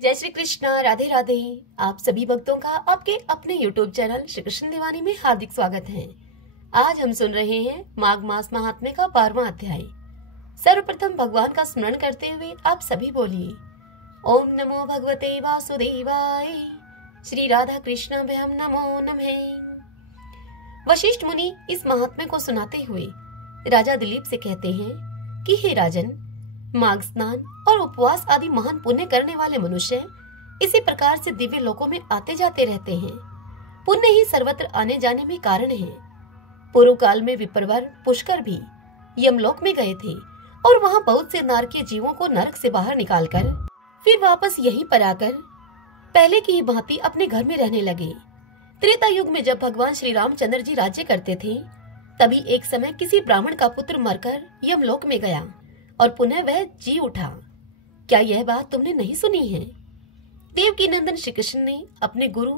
जय श्री कृष्णा, राधे राधे। आप सभी भक्तों का आपके अपने YouTube चैनल श्री कृष्ण दीवानी में हार्दिक स्वागत है। आज हम सुन रहे हैं माघ मास महात्म्य का 12वां अध्याय। सर्वप्रथम भगवान का स्मरण करते हुए आप सभी बोलिए ओम नमो भगवते वासुदेवाय, श्री राधा कृष्णाभ्याम नमो नमः। वशिष्ठ मुनि इस महात्म्य को सुनाते हुए राजा दिलीप से कहते हैं कि हे राजन, माघ स्नान और उपवास आदि महान पुण्य करने वाले मनुष्य इसी प्रकार से दिव्य लोकों में आते जाते रहते हैं। पुण्य ही सर्वत्र आने जाने में कारण है। पूर्व काल में विप्रवर पुष्कर भी यमलोक में गए थे और वहां बहुत से नारकीय जीवों को नरक से बाहर निकालकर फिर वापस यहीं पर आकर पहले की ही भांति अपने घर में रहने लगे। त्रेता युग में जब भगवान श्री रामचंद्र जी राज्य करते थे, तभी एक समय किसी ब्राह्मण का पुत्र मरकर यमलोक में गया और पुनः वह जी उठा। क्या यह बात तुमने नहीं सुनी है? देवकी नंदन श्री कृष्ण ने अपने गुरु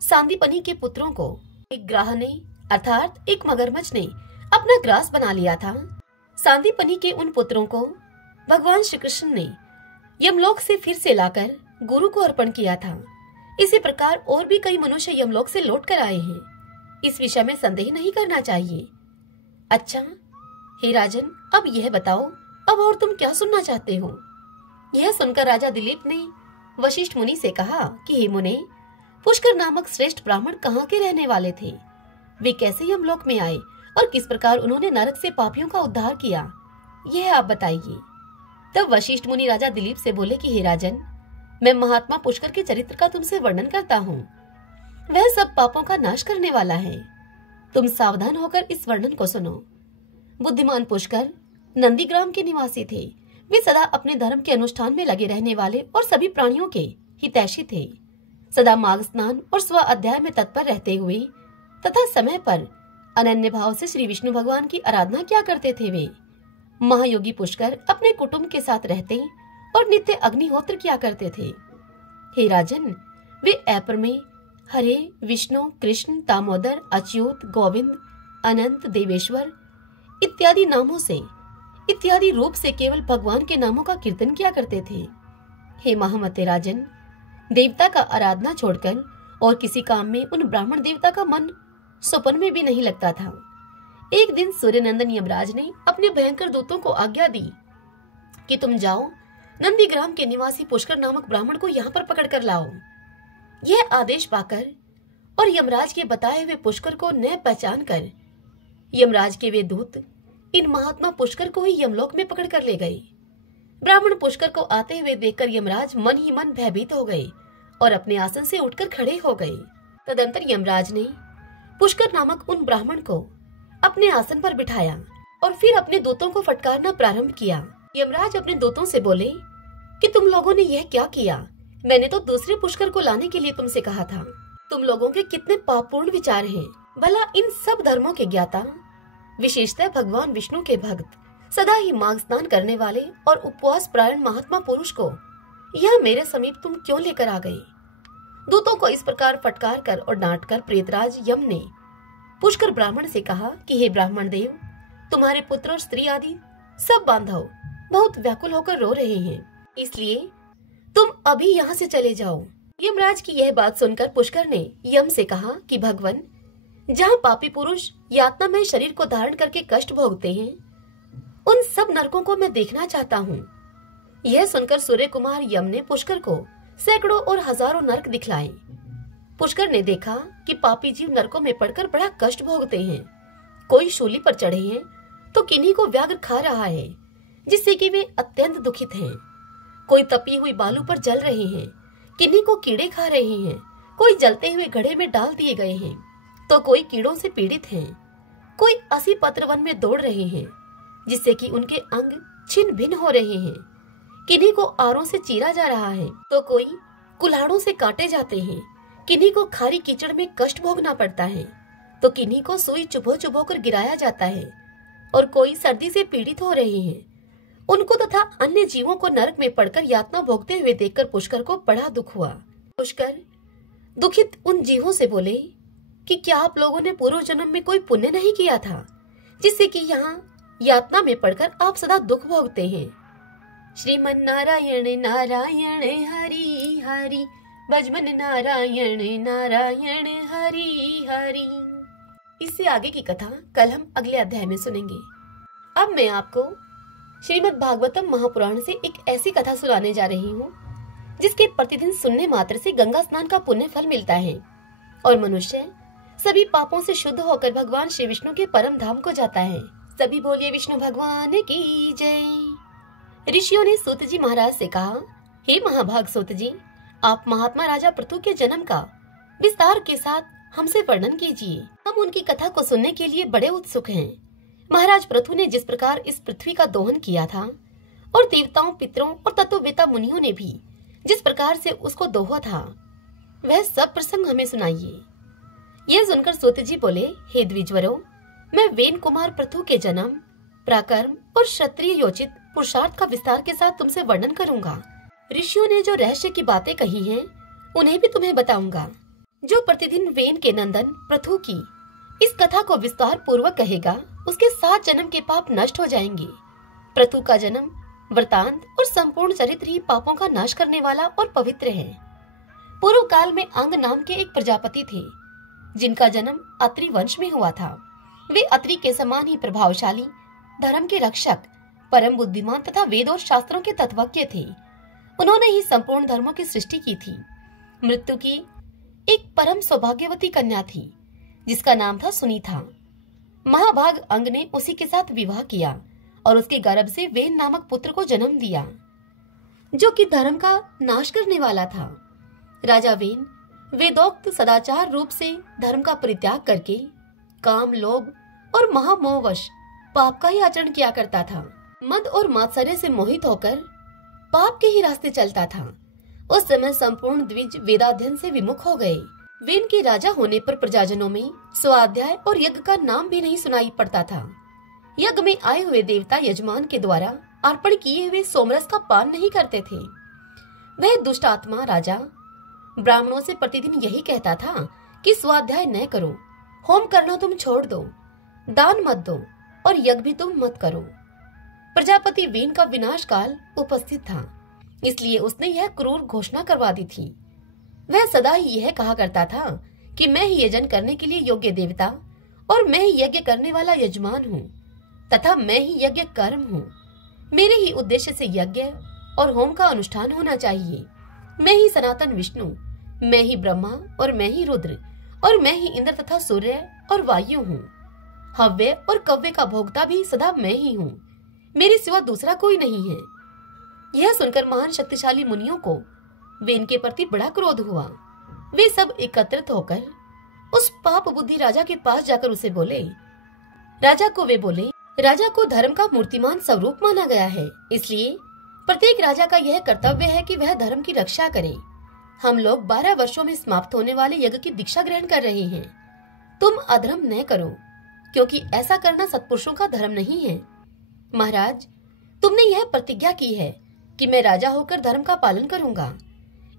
सांदीपनी के पुत्रों को एक ग्राह ने अर्थात एक मगरमच्छ ने अपना ग्रास बना लिया था। सांदीपनी के उन पुत्रों को भगवान श्री कृष्ण ने यमलोक से फिर से लाकर गुरु को अर्पण किया था। इसी प्रकार और भी कई मनुष्य यमलोक से लौट कर आए हैं। इस विषय में संदेह नहीं करना चाहिए। अच्छा हे राजन, अब यह बताओ, अब और तुम क्या सुनना चाहते हो? यह सुनकर राजा दिलीप ने वशिष्ठ मुनि से कहा कि हे मुने, पुष्कर नामक श्रेष्ठ ब्राह्मण कहाँ के रहने वाले थे? वे कैसे यमलोक में आए और किस प्रकार उन्होंने नरक से पापियों का उद्धार किया, यह आप बताइए। तब वशिष्ठ मुनि राजा दिलीप से बोले कि हे राजन, मैं महात्मा पुष्कर के चरित्र का तुमसे वर्णन करता हूँ। वह सब पापों का नाश करने वाला है। तुम सावधान होकर इस वर्णन को सुनो। बुद्धिमान पुष्कर नंदीग्राम के निवासी थे। वे सदा अपने धर्म के अनुष्ठान में लगे रहने वाले और सभी प्राणियों के हितैषी थे। सदा माघ स्नान और स्व अध्याय में तत्पर रहते हुए तथा समय पर अनन्य भाव से श्री विष्णु भगवान की आराधना किया करते थे। वे महायोगी पुष्कर अपने कुटुंब के साथ रहते और नित्य अग्निहोत्र किया करते थे। हे राजन, वे ऐपर में हरे, विष्णु, कृष्ण, दामोदर, अच्युत, गोविंद, अनंत, देवेश्वर इत्यादि नामों से इत्यादि रूप से केवल भगवान के नामों का कीर्तन किया करते थे। हे महामते राजन, देवता का आराधना छोड़कर और किसी काम में उन ब्राह्मण देवता का मन स्वप्न में भी नहीं लगता था। एक दिन सूर्यनंदन यमराज ने अपने भयंकर दूतों को आज्ञा दी कि तुम जाओ, नंदीग्राम के निवासी पुष्कर नामक ब्राह्मण को यहाँ पर पकड़ कर लाओ। यह आदेश पाकर और यमराज के बताए हुए पुष्कर को न पहचान कर यमराज के वे दूत इन महात्मा पुष्कर को ही यमलोक में पकड़ कर ले गए। ब्राह्मण पुष्कर को आते हुए देखकर यमराज मन ही मन भयभीत हो गए और अपने आसन से उठकर खड़े हो गए। तदंतर यमराज ने पुष्कर नामक उन ब्राह्मण को अपने आसन पर बिठाया और फिर अपने दूतों को फटकारना प्रारंभ किया। यमराज अपने दूतों से बोले कि तुम लोगों ने यह क्या किया? मैंने तो दूसरे पुष्कर को लाने के लिए तुमसे कहा था। तुम लोगों के कितने पापपूर्ण विचार हैं। भला इन सब धर्मों के ज्ञाता, विशेषतः भगवान विष्णु के भक्त, सदा ही माघ स्नान करने वाले और उपवास प्रायण महात्मा पुरुष को यह मेरे समीप तुम क्यों लेकर आ गए? दूतों को इस प्रकार फटकार कर और डांट कर प्रेतराज यम ने पुष्कर ब्राह्मण से कहा कि हे ब्राह्मण देव, तुम्हारे पुत्र और स्त्री आदि सब बांधव बहुत व्याकुल होकर रो रहे हैं, इसलिए तुम अभी यहाँ से चले जाओ। यमराज की यह बात सुनकर पुष्कर ने यम से कहा कि भगवन, जहाँ पापी पुरुष यातना में शरीर को धारण करके कष्ट भोगते हैं, उन सब नरकों को मैं देखना चाहता हूँ। यह सुनकर सूर्य कुमार यम ने पुष्कर को सैकड़ों और हजारों नरक दिखलाए। पुष्कर ने देखा कि पापी जीव नरकों में पड़कर बड़ा कष्ट भोगते हैं। कोई शूली पर चढ़े हैं तो किन्हीं को व्याघ्र खा रहा है, जिससे कि वे अत्यंत दुखित हैं। कोई तपी हुई बालू पर जल रहे हैं, किन्हीं को कीड़े खा रहे हैं। कोई जलते हुए घड़े में डाल दिए गए हैं तो कोई कीड़ों से पीड़ित हैं। कोई असी पत्र वन में दौड़ रहे हैं, जिससे कि उनके अंग छिन्न भिन्न हो रहे हैं। किन्हीं को आरों से चीरा जा रहा है तो कोई कुल्हाड़ों से काटे जाते हैं। किन्हीं को खारी कीचड़ में कष्ट भोगना पड़ता है तो किन्हीं को सुई चुभो चुभो कर गिराया जाता है और कोई सर्दी से पीड़ित हो रहे हैं। उनको तथा अन्य जीवों को नरक में पड़कर यातना भोगते हुए देखकर पुष्कर को बड़ा दुख हुआ। पुष्कर दुखित उन जीवों से बोले कि क्या आप लोगों ने पूर्व जन्म में कोई पुण्य नहीं किया था, जिससे कि यहाँ यातना में पड़कर आप सदा दुख भोगते हैं? श्रीमन नारायण नारायण हरि हरि, भजमन नारायण नारायण हरि हरि। इससे आगे की कथा कल हम अगले अध्याय में सुनेंगे। अब मैं आपको श्रीमद् भागवतम महापुराण से एक ऐसी कथा सुनाने जा रही हूँ जिसके प्रतिदिन सुनने मात्र से गंगा स्नान का पुण्य फल मिलता है और मनुष्य सभी पापों से शुद्ध होकर भगवान श्री विष्णु के परम धाम को जाता है। सभी बोलिए विष्णु भगवान की जय। ऋषियों ने सूत जी महाराज से कहा, हे महाभाग सूत जी, आप महात्मा राजा पृथु के जन्म का विस्तार के साथ हमसे वर्णन कीजिए। हम उनकी कथा को सुनने के लिए बड़े उत्सुक हैं। महाराज पृथु ने जिस प्रकार इस पृथ्वी का दोहन किया था और देवताओं, पितरों और तत्ववेता मुनियों ने भी जिस प्रकार से उसको दोहा था, वह सब प्रसंग हमें सुनाइए। यह सुनकर सूत जी बोले, हे द्विजवरों, मैं वेन कुमार पृथु के जन्म, पराक्रम और क्षत्रिय योचित पुरुषार्थ का विस्तार के साथ तुमसे वर्णन करूंगा। ऋषियों ने जो रहस्य की बातें कही हैं, उन्हें भी तुम्हें बताऊंगा। जो प्रतिदिन वेन के नंदन पृथु की इस कथा को विस्तार पूर्वक कहेगा, उसके 7 जन्म के पाप नष्ट हो जाएंगे। पृथु का जन्म, वृतांत और संपूर्ण चरित्र ही पापों का नाश करने वाला और पवित्र है। पूर्व काल में अंग नाम के एक प्रजापति थे जिनका जन्म अत्रि वंश में हुआ था। वे अत्रि के समान ही प्रभावशाली, धर्म के रक्षक, परम बुद्धिमान तथा वेद और शास्त्रों के तत्वज्ञ थे। उन्होंने ही संपूर्ण धर्मों की सृष्टि की थी। मृत्यु की एक परम सौभाग्यवती कन्या थी जिसका नाम था सुनीता। महाभाग अंग ने उसी के साथ विवाह किया और उसके गर्भ से वेन नामक पुत्र को जन्म दिया जो कि धर्म का नाश करने वाला था। राजा वेन वेदोक्त सदाचार रूप से धर्म का परित्याग करके काम, लोभ और महामोहवश पाप का ही आचरण किया करता था। मद और मात्सर्य से मोहित होकर पाप के ही रास्ते चलता था। उस समय संपूर्ण द्विज वेदाध्ययन से विमुख हो गए। वेन के राजा होने पर प्रजाजनों में स्वाध्याय और यज्ञ का नाम भी नहीं सुनाई पड़ता था। यज्ञ में आए हुए देवता यजमान के द्वारा अर्पण किए हुए सोमरस का पान नहीं करते थे। वह दुष्ट आत्मा राजा ब्राह्मणों से प्रतिदिन यही कहता था कि स्वाध्याय न करो, होम करना तुम छोड़ दो, दान मत दो और यज्ञ भी तुम मत करो। प्रजापति वेन का विनाश काल उपस्थित था, इसलिए उसने यह क्रूर घोषणा करवा दी थी। वह सदा ही यह कहा करता था कि मैं ही यजन करने के लिए योग्य देवता और मैं ही यज्ञ करने वाला यजमान हूँ तथा मैं ही यज्ञ कर्म हूँ। मेरे ही उद्देश्य से यज्ञ और होम का अनुष्ठान होना चाहिए। मैं ही सनातन विष्णु, मैं ही ब्रह्मा और मैं ही रुद्र और मैं ही इंद्र तथा सूर्य और वायु हूँ। हव्य और कव्य का भोक्ता भी सदा मैं ही हूँ, मेरे सिवा दूसरा कोई नहीं है। यह सुनकर महान शक्तिशाली मुनियों को वेन के प्रति बड़ा क्रोध हुआ। वे सब एकत्रित होकर उस पाप बुद्धि राजा के पास जाकर उसे बोले। राजा को धर्म का मूर्तिमान स्वरूप माना गया है, इसलिए प्रत्येक राजा का यह कर्तव्य है कि वह धर्म की रक्षा करे। हम लोग 12 वर्षों में समाप्त होने वाले यज्ञ की दीक्षा ग्रहण कर रहे हैं। तुम अधर्म न करो, क्योंकि ऐसा करना सत्पुरुषों का धर्म नहीं है। महाराज, तुमने यह प्रतिज्ञा की है कि मैं राजा होकर धर्म का पालन करूंगा,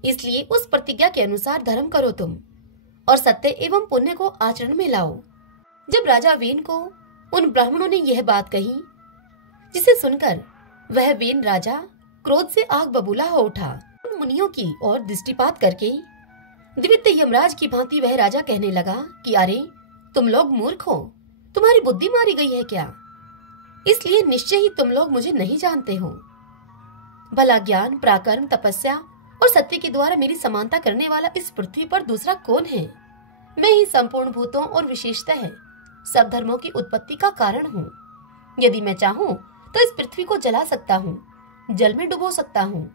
इसलिए उस प्रतिज्ञा के अनुसार धर्म करो तुम और सत्य एवं पुण्य को आचरण में लाओ। जब राजा वेन को उन ब्राह्मणों ने यह बात कही, जिसे सुनकर वह वेन राजा क्रोध से आग बबूला हो उठा। उन मुनियों की ओर दृष्टिपात करके द्वितीय यमराज की भांति वह राजा कहने लगा कि अरे तुम लोग मूर्ख हो, तुम्हारी बुद्धि मारी गई है क्या? इसलिए निश्चय ही तुम लोग मुझे नहीं जानते हो। भला ज्ञान, पराक्रम, तपस्या और सत्य के द्वारा मेरी समानता करने वाला इस पृथ्वी पर दूसरा कौन है? मैं ही संपूर्ण भूतों और विशेषतः सब धर्मों की उत्पत्ति का कारण हूँ। यदि मैं चाहूँ तो इस पृथ्वी को जला सकता हूँ, जल में डुबो सकता हूँ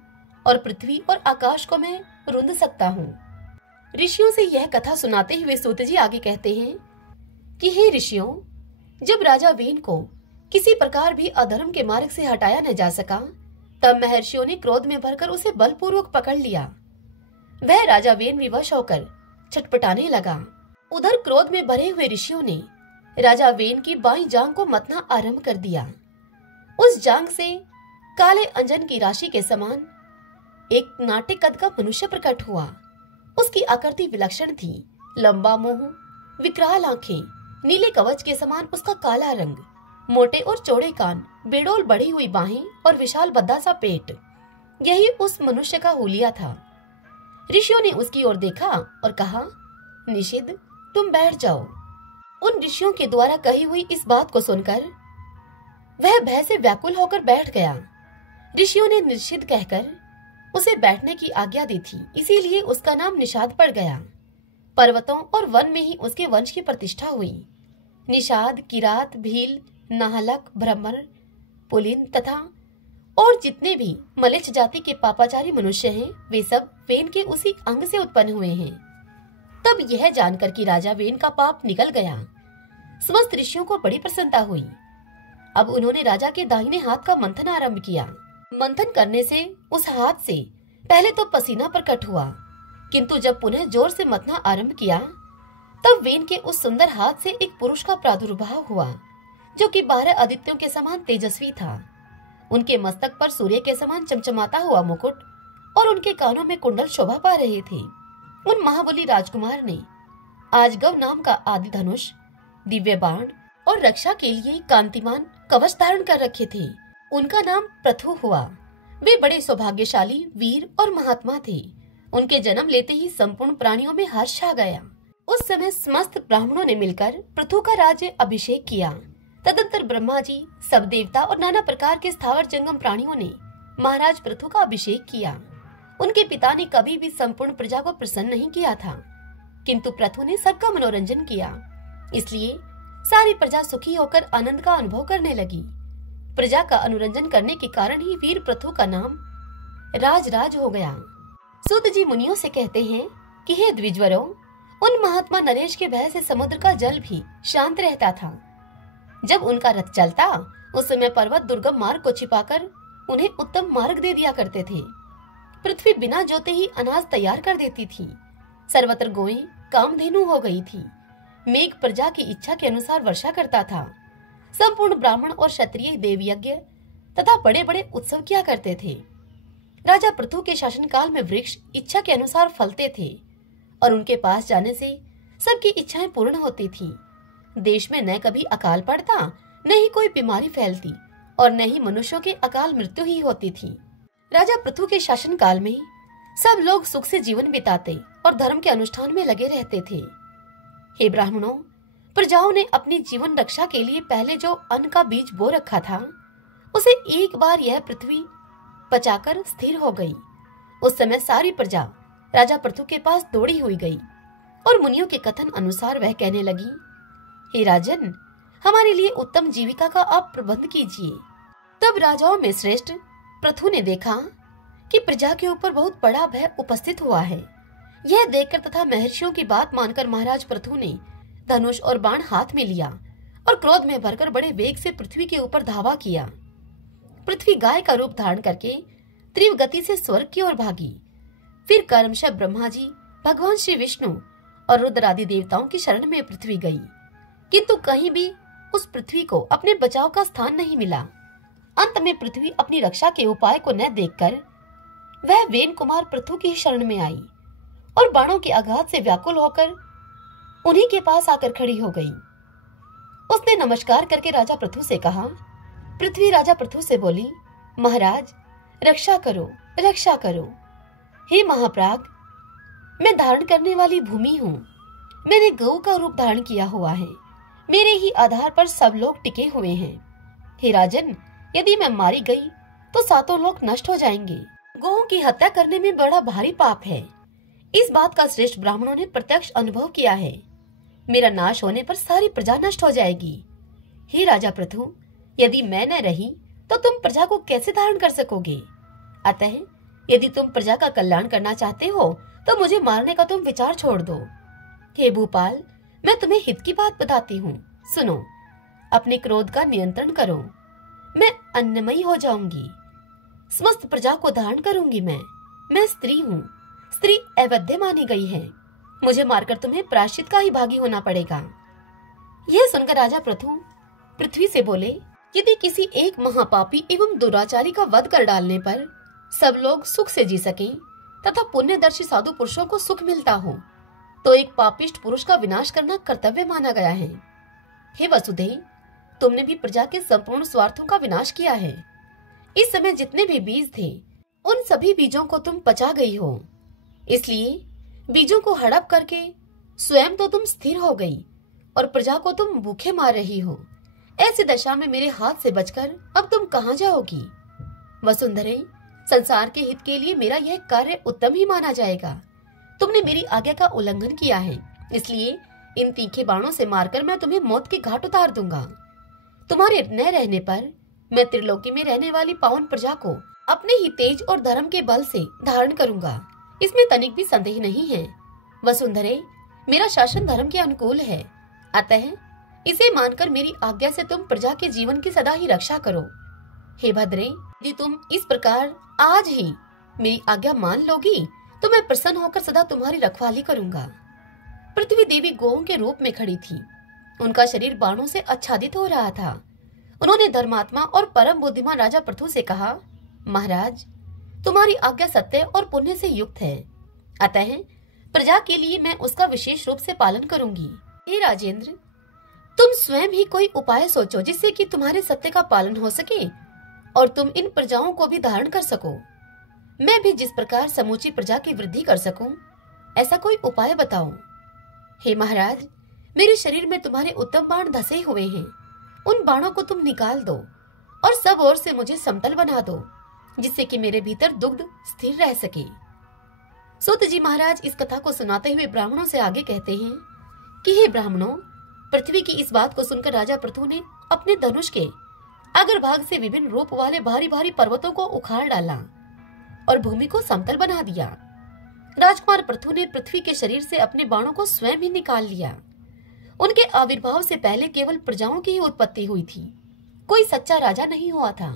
और पृथ्वी और आकाश को मैं रुंध सकता हूँ। ऋषियों से यह कथा सुनाते हुए सूत जी आगे कहते हैं कि हे ऋषियों, जब राजा वेन को किसी प्रकार भी अधर्म के मार्ग से हटाया न जा सका, तब महर्षियों ने क्रोध में भरकर उसे बलपूर्वक पकड़ लिया। वह राजा वेन विवश होकर छटपटाने लगा। उधर क्रोध में भरे हुए ऋषियों ने राजा वेन की बाईं जांघ को मतना आरंभ कर दिया। उस जांघ से काले अंजन की राशि के समान एक नाट्य कद का मनुष्य प्रकट हुआ। उसकी आकृति विलक्षण थी। लंबा मुंह, विकराल आंखें, नीले कवच के समान उसका काला रंग, मोटे और चौड़े कान, बेडोल बढ़ी हुई बाहें और विशाल बद्दा सा पेट, यही उस मनुष्य का हुलिया था। ऋषियों ने उसकी ओर देखा और कहा, निषिद्ध, तुम बैठ जाओ। उन ऋषियों के द्वारा कही हुई इस बात को सुनकर वह भय से व्याकुल होकर बैठ गया। ऋषियों ने निषिद्ध कहकर उसे बैठने की आज्ञा दी थी, इसीलिए उसका नाम निषाद पड़ गया। पर्वतों और वन में ही उसके वंश की प्रतिष्ठा हुई। निषाद, किरात, भील, नाहलक, भ्रमर, पुलिन तथा और जितने भी मलेच्छ जाति के पापाचारी मनुष्य हैं, वे सब वेन के उसी अंग से उत्पन्न हुए हैं। तब यह जानकर कि राजा वेन का पाप निकल गया, समस्त ऋषियों को बड़ी प्रसन्नता हुई। अब उन्होंने राजा के दाहिने हाथ का मंथन आरंभ किया। मंथन करने से उस हाथ से पहले तो पसीना प्रकट हुआ, किंतु जब पुनः जोर से मथना आरंभ किया तब वेन के उस सुंदर हाथ से एक पुरुष का प्रादुर्भाव हुआ, जो कि 12 आदित्यों के समान तेजस्वी था। उनके मस्तक पर सूर्य के समान चमचमाता हुआ मुकुट और उनके कानों में कुंडल शोभा पा रहे थे। उन महाबली राजकुमार ने आजगव नाम का आदि धनुष, दिव्य बाण और रक्षा के लिए कांतिमान कवच धारण कर रखे थे। उनका नाम प्रथु हुआ। वे बड़े सौभाग्यशाली, वीर और महात्मा थे। उनके जन्म लेते ही संपूर्ण प्राणियों में हर्ष छा गया। उस समय समस्त ब्राह्मणों ने मिलकर पृथु का राज्य अभिषेक किया। तदंतर ब्रह्मा जी, सब देवता और नाना प्रकार के स्थावर जंगम प्राणियों ने महाराज पृथु का अभिषेक किया। उनके पिता ने कभी भी संपूर्ण प्रजा को प्रसन्न नहीं किया था, किंतु पृथु ने सबका मनोरंजन किया। इसलिए सारी प्रजा सुखी होकर आनंद का अनुभव करने लगी। प्रजा का अनुरंजन करने के कारण ही वीर पृथु का नाम राज हो गया। सूत जी मुनियों से कहते हैं कि हे द्विजवरों, उन महात्मा नरेश के भय से समुद्र का जल भी शांत रहता था। जब उनका रथ चलता, उस समय पर्वत दुर्गम मार्ग को छिपाकर उन्हें उत्तम मार्ग दे दिया करते थे। पृथ्वी बिना जोते ही अनाज तैयार कर देती थी। सर्वत्र गोएं कामधेनु हो गई थी। मेघ प्रजा की इच्छा के अनुसार वर्षा करता था। संपूर्ण ब्राह्मण और क्षत्रिय देव यज्ञ तथा बड़े बड़े उत्सव किया करते थे। राजा पृथु के शासनकाल में वृक्ष इच्छा के अनुसार फलते थे और उनके पास जाने से सबकी इच्छाएं पूर्ण होती थी। देश में न कभी अकाल पड़ता, न ही कोई बीमारी फैलती और न ही मनुष्यों की अकाल मृत्यु ही होती थी। राजा पृथु के शासनकाल में सब लोग सुख से जीवन बिताते और धर्म के अनुष्ठान में लगे रहते थे। हे ब्राह्मणों, प्रजाओं ने अपनी जीवन रक्षा के लिए पहले जो अन्न का बीज बो रखा था, उसे एक बार यह पृथ्वी पचाकर स्थिर हो गई। उस समय सारी प्रजा राजा पृथु के पास दौड़ी हुई गई और मुनियों के कथन अनुसार वह कहने लगी, हे राजन, हमारे लिए उत्तम जीविका का आप प्रबंध कीजिए। तब राजाओं में श्रेष्ठ पृथु ने देखा कि प्रजा के ऊपर बहुत बड़ा भय उपस्थित हुआ है। यह देखकर तथा महर्षियों की बात मानकर महाराज पृथु ने धनुष और बाण हाथ में लिया और क्रोध में भरकर बड़े वेग से पृथ्वी के ऊपर धावा किया। पृथ्वी गाय का रूप धारण करके तीव्र गति से स्वर्ग की ओर भागी। फिर कर्मशः ब्रह्मा जी, भगवान श्री विष्णु और रुद्र आदि देवताओं की शरण में पृथ्वी गई, किंतु कहीं भी उस पृथ्वी को अपने बचाव का स्थान नहीं मिला। अंत में पृथ्वी अपनी रक्षा के उपाय को न देखकर वह वेन कुमार पृथु की शरण में आई और बाणों के आघात से व्याकुल होकर उन्हीं के पास आकर खड़ी हो गई। उसने नमस्कार करके राजा पृथु से कहा। पृथ्वी राजा पृथु से बोली, महाराज, रक्षा करो, रक्षा करो। हे महाप्राग, मैं धारण करने वाली भूमि हूँ। मैंने गौ का रूप धारण किया हुआ है। मेरे ही आधार पर सब लोग टिके हुए हैं। हे राजन, यदि मैं मारी गई तो सातों लोग नष्ट हो जाएंगे। गौओं की हत्या करने में बड़ा भारी पाप है। इस बात का श्रेष्ठ ब्राह्मणों ने प्रत्यक्ष अनुभव किया है। मेरा नाश होने पर सारी प्रजा नष्ट हो जाएगी। हे राजा पृथु, यदि मैं न रही तो तुम प्रजा को कैसे धारण कर सकोगे? अतः यदि तुम प्रजा का कल्याण करना चाहते हो तो मुझे मारने का तुम विचार छोड़ दो। हे भूपाल, मैं तुम्हें हित की बात बताती हूँ, सुनो। अपने क्रोध का नियंत्रण करो। मैं अन्नमयी हो जाऊंगी। समस्त प्रजा को धारण करूंगी। मैं स्त्री हूँ। स्त्री अवैध मानी गई है। मुझे मारकर तुम्हें प्रायश्चित का ही भागी होना पड़ेगा। यह सुनकर राजा पृथु पृथ्वी से बोले, यदि किसी एक महापापी एवं दुराचारी का वध कर डालने पर सब लोग सुख से जी सकें तथा पुण्यदर्शी साधु पुरुषों को सुख मिलता हो, तो एक पापिष्ट पुरुष का विनाश करना कर्तव्य माना गया है। हे वसुदेव, तुमने भी प्रजा के संपूर्ण स्वार्थों का विनाश किया है। इस समय जितने भी बीज थे, उन सभी बीजों को तुम पचा गई हो। इसलिए बीजों को हड़प करके स्वयं तो तुम स्थिर हो गई और प्रजा को तुम भूखे मार रही हो। ऐसी दशा में मेरे हाथ से बचकर अब तुम कहाँ जाओगी? वसुंधरे, संसार के हित के लिए मेरा यह कार्य उत्तम ही माना जाएगा। तुमने मेरी आज्ञा का उल्लंघन किया है, इसलिए इन तीखे बाणों से मारकर मैं तुम्हें मौत के घाट उतार दूंगा। तुम्हारे न रहने पर मैं त्रिलोकी में रहने वाली पावन प्रजा को अपने ही तेज और धर्म के बल से धारण करूंगा, इसमें तनिक भी संदेह नहीं है। वसुंधरे, मेरा शासन धर्म के अनुकूल है, अतः इसे मानकर मेरी आज्ञा से तुम प्रजा के जीवन की सदा ही रक्षा करो। हे भद्रे, यदि तुम इस प्रकार आज ही मेरी आज्ञा मान लोगी तो मैं प्रसन्न होकर सदा तुम्हारी रखवाली करूंगा। पृथ्वी देवी गौओं के रूप में खड़ी थी। उनका शरीर बाणों से आच्छादित हो रहा था। उन्होंने धर्मात्मा और परम बुद्धिमान राजा पृथु से कहा, महाराज, तुम्हारी आज्ञा सत्य और पुण्य से युक्त है, अतः प्रजा के लिए मैं उसका विशेष रूप से पालन करूंगी। हे राजेंद्र, तुम स्वयं ही कोई उपाय सोचो जिससे कि तुम्हारे सत्य का पालन हो सके और तुम इन प्रजाओं को भी धारण कर सको। मैं भी जिस प्रकार समूची प्रजा की वृद्धि कर सकूं, ऐसा कोई उपाय बताओ। हे महाराज, मेरे शरीर में तुम्हारे उत्तम बाण धसे हुए हैं। उन बाणों को तुम निकाल दो और सब ओर से मुझे समतल बना दो, जिससे कि मेरे भीतर दुग्ध स्थिर रह सके। सूत जी महाराज इस कथा को सुनाते हुए ब्राह्मणों से आगे कहते हैं कि हे ब्राह्मणों, पृथ्वी की इस बात को सुनकर राजा पृथु ने अपने धनुष के अग्रभाग से विभिन्न रूप वाले भारी भारी पर्वतों को उखाड़ डाला और भूमि को समतल बना दिया। राजकुमार पृथु ने पृथ्वी के शरीर से अपने बाणों को स्वयं ही निकाल लिया। उनके आविर्भाव से पहले केवल प्रजाओं की ही उत्पत्ति हुई थी, कोई सच्चा राजा नहीं हुआ था।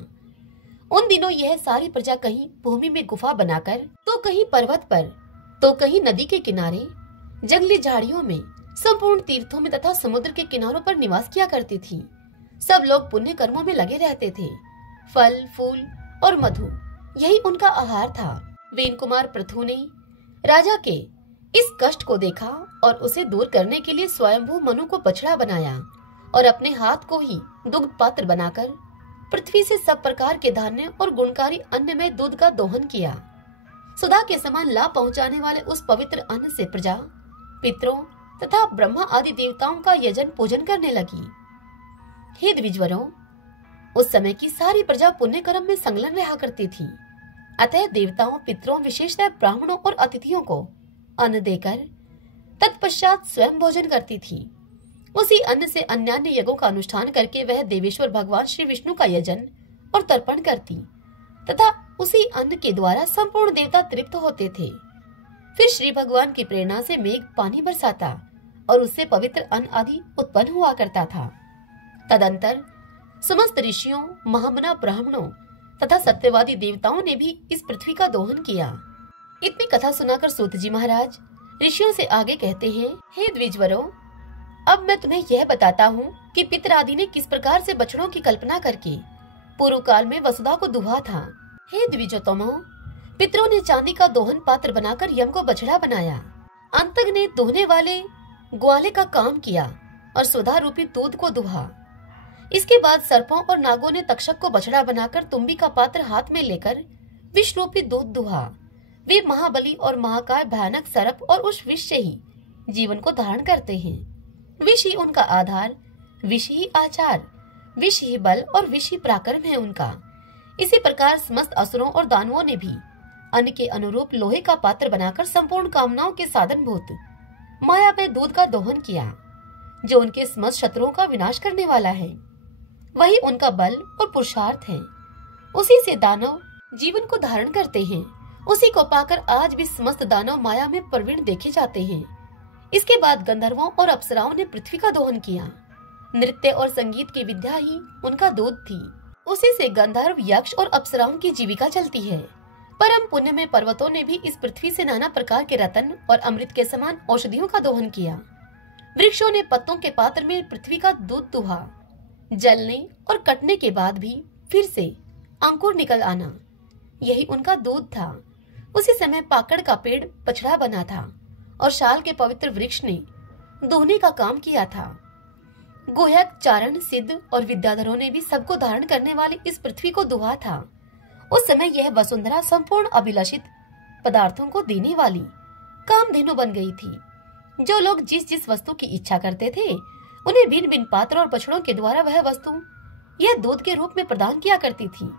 उन दिनों यह सारी प्रजा कहीं भूमि में गुफा बनाकर, तो कहीं पर्वत पर, तो कहीं नदी के किनारे, जंगली झाड़ियों में, संपूर्ण तीर्थों में तथा समुद्र के किनारों पर निवास किया करती थी। सब लोग पुण्य कर्मों में लगे रहते थे। फल, फूल और मधु यही उनका आहार था। वेन कुमार पृथु ने राजा के इस कष्ट को देखा और उसे दूर करने के लिए स्वयंभू मनु को बछड़ा बनाया और अपने हाथ को ही दुग्ध पात्र बनाकर पृथ्वी से सब प्रकार के धान्य और गुणकारी अन्न में दूध का दोहन किया। सुधा के समान लाभ पहुंचाने वाले उस पवित्र अन्न से प्रजा, पितरों तथा ब्रह्मा आदि देवताओं का यजन पूजन करने लगी। हे द्विजवरों, उस समय की सारी प्रजा पुण्य कर्म में संलग्न रहा करती थी, अतः देवताओं, पितरों, विशेषतः ब्राह्मणों और अतिथियों को अन्न देकर तत्पश्चात स्वयं भोजन करती थी। उसी अन्न से अन्यान्य यज्ञों का अनुष्ठान करके वह देवेश्वर भगवान श्री विष्णु का यजन और तर्पण करती तथा उसी अन्न के द्वारा संपूर्ण देवता तृप्त होते थे। फिर श्री भगवान की प्रेरणा से मेघ पानी बरसाता और उससे पवित्र अन्न आदि उत्पन्न हुआ करता था। तदंतर समस्त ऋषियों, महामना ब्राह्मणों तथा सत्यवादी देवताओं ने भी इस पृथ्वी का दोहन किया। इतनी कथा सुनाकर सूत जी महाराज ऋषियों से आगे कहते हैं, हे द्विजवरों, अब मैं तुम्हें यह बताता हूँ कि पितर आदि ने किस प्रकार से बछड़ों की कल्पना करके पूर्व काल में वसुधा को दुहा था। हे द्विजोत्तमो, पितरों ने चांदी का दोहन पात्र बनाकर यम को बछड़ा बनाया। अंतक ने दोहने वाले ग्वाले का काम किया और सुधा रूपी दूध को दुहा। इसके बाद सर्पों और नागों ने तक्षक को बछड़ा बनाकर तुम्बी का पात्र हाथ में लेकर विष रूपी दूध दुहा। वे महाबली और महाकाय भयानक सर्प और उस विष से ही जीवन को धारण करते हैं। विष ही उनका आधार, विष ही आचार, विष ही बल और विष ही पराक्रम है उनका। इसी प्रकार समस्त असुरों और दानवों ने भी अन्न के अनुरूप लोहे का पात्र बनाकर संपूर्ण कामनाओं के साधनभूत माया में दूध का दोहन किया, जो उनके समस्त शत्रुओं का विनाश करने वाला है। वही उनका बल और पुरुषार्थ है। उसी से दानव जीवन को धारण करते हैं। उसी को पाकर आज भी समस्त दानव माया में प्रवीण देखे जाते हैं। इसके बाद गंधर्वों और अप्सराओं ने पृथ्वी का दोहन किया। नृत्य और संगीत की विद्या ही उनका दूध थी। उसी से गंधर्व, यक्ष और अप्सराओं की जीविका चलती है। परम पुण्य में पर्वतों ने भी इस पृथ्वी से नाना प्रकार के रत्न और अमृत के समान औषधियों का दोहन किया। वृक्षों ने पत्तों के पात्र में पृथ्वी का दूध दुहा। जलने और कटने के बाद भी फिर से अंकुर निकल आना, यही उनका दूध था। उसी समय पाकड़ का पेड़ बछड़ा बना था और शाल के पवित्र वृक्ष ने दोहने का काम किया था। गुहक, चारण, सिद्ध और विद्याधरों ने भी सबको धारण करने वाली इस पृथ्वी को दुहा था। उस समय यह वसुंधरा संपूर्ण अभिलाषित पदार्थों को देने वाली कामधेनु बन गई थी। जो लोग जिस जिस वस्तु की इच्छा करते थे उन्हें भिन्न भिन्न पात्र और बछड़ों के द्वारा वह वस्तु यह दूध के रूप में प्रदान किया करती थी।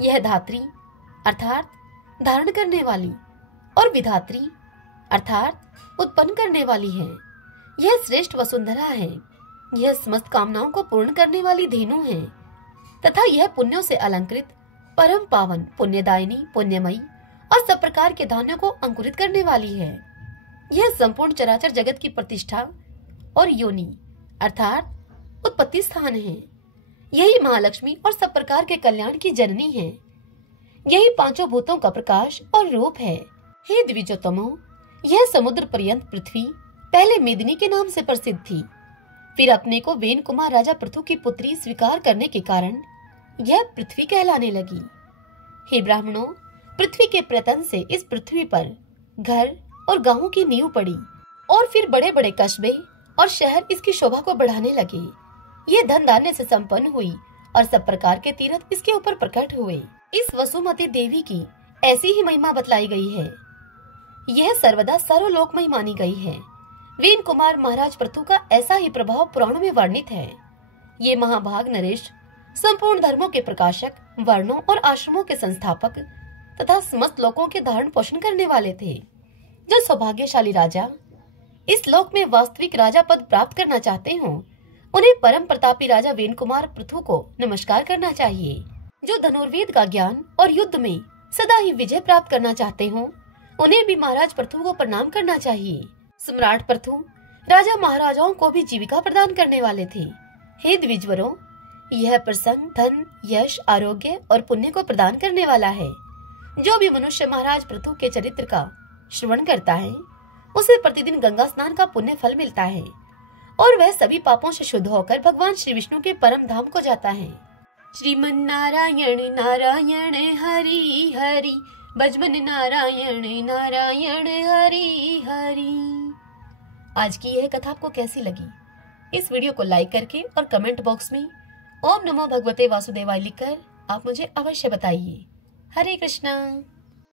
यह धात्री अर्थात धारण करने वाली और विधात्री अर्थात उत्पन्न करने वाली है। यह श्रेष्ठ वसुंधरा है। यह समस्त कामनाओं को पूर्ण करने वाली धेनु है तथा यह पुण्यों से अलंकृत परम पावन पुण्यदायिनी पुण्यमयी और सब प्रकार के धान्यों को अंकुरित करने वाली है। यह संपूर्ण चराचर जगत की प्रतिष्ठा और योनि अर्थात उत्पत्ति स्थान है। यही महालक्ष्मी और सब प्रकार के कल्याण की जननी है। यही पांचों भूतों का प्रकाश और रूप है। हे द्विजोत्तमो, यह समुद्र पर्यंत पृथ्वी पहले मेदिनी के नाम से प्रसिद्ध थी। फिर अपने को वेन कुमार राजा पृथु की पुत्री स्वीकार करने के कारण यह पृथ्वी कहलाने लगी। हे ब्राह्मणों, पृथ्वी के प्रतन से इस पृथ्वी पर घर और गांवों की नींव पड़ी और फिर बड़े बड़े कस्बे और शहर इसकी शोभा को बढ़ाने लगे। ये धन धान्य से संपन्न हुई और सब प्रकार के तीर्थ इसके ऊपर प्रकट हुए। इस वसुमती देवी की ऐसी ही महिमा बतलाई गई है। यह सर्वदा सर्वलोकमयी मानी गई है। वेन कुमार महाराज पृथु का ऐसा ही प्रभाव पुराणों में वर्णित है। ये महाभाग नरेश संपूर्ण धर्मों के प्रकाशक, वर्णों और आश्रमों के संस्थापक तथा समस्त लोगों के धारण पोषण करने वाले थे। जो सौभाग्यशाली राजा इस लोक में वास्तविक राजा पद प्राप्त करना चाहते हो उन्हें परम प्रतापी राजा वेन कुमार पृथु को नमस्कार करना चाहिए। जो धनुर्वेद का ज्ञान और युद्ध में सदा ही विजय प्राप्त करना चाहते हो उन्हें भी महाराज पृथु को प्रणाम करना चाहिए। सम्राट पृथु राजा महाराजाओं को भी जीविका प्रदान करने वाले थे। हे द्विजवरों, यह प्रसंग धन, यश, आरोग्य और पुण्य को प्रदान करने वाला है। जो भी मनुष्य महाराज पृथु के चरित्र का श्रवण करता है उसे प्रतिदिन गंगा स्नान का पुण्य फल मिलता है और वह सभी पापों से शुद्ध होकर भगवान श्री विष्णु के परम धाम को जाता है। श्रीमन नारायण नारायण हरि हरि, भजमन नारायण नारायण हरि हरि। आज की यह कथा आपको कैसी लगी? इस वीडियो को लाइक करके और कमेंट बॉक्स में ओम नमो भगवते वासुदेवाय लिखकर आप मुझे अवश्य बताइए। हरे कृष्णा।